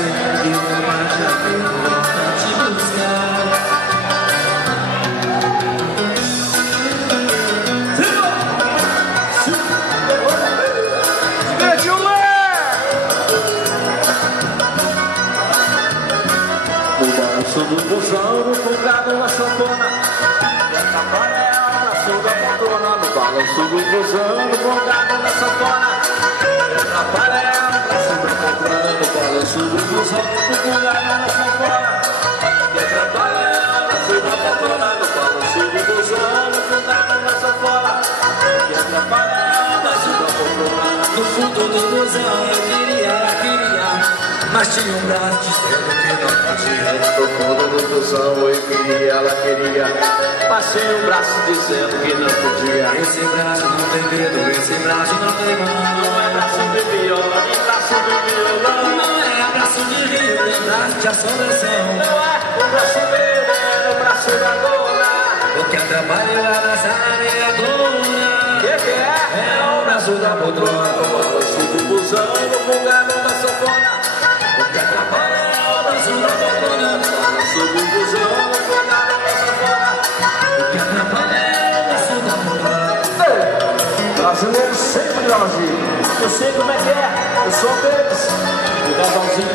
e não bate a pergunta te buscar. No busão, fungado na sanfona, e a cabarela abraçou da patrona. No balanço do busão, fungado na sanfona, e a cabarela abraçou da patrona. No balanço do busão, fungado na sanfona, e a cabarela abraçou da patrona. No balanço do busão, fungado na sanfona, e a cabarela abraçou da patrona. No fundo do busão eu queria, mas tinha um braço dizendo que não podia. No fundo do busão eu queria, ela queria, mas tinha um braço dizendo que não podia. Esse braço não tem dedo, esse braço não tem mão. Não é braço de viola, nem braço de violão. Não é abraço de rio, nem braço de assombração. Não é o braço dele, é o braço da dona. O que atrapalha a dança minha dona. Que é? É o braço da poltrona. O balanço do busão, no fungado da sanfona. O que atrapalha é o braço da poltrona. O balanço do busão, no fungado da sanfona. O que atrapalha é o braço da poltrona. Brasileiro sempre Brasil. Eu sei como é que é, eu sou deles. O Dadãozinho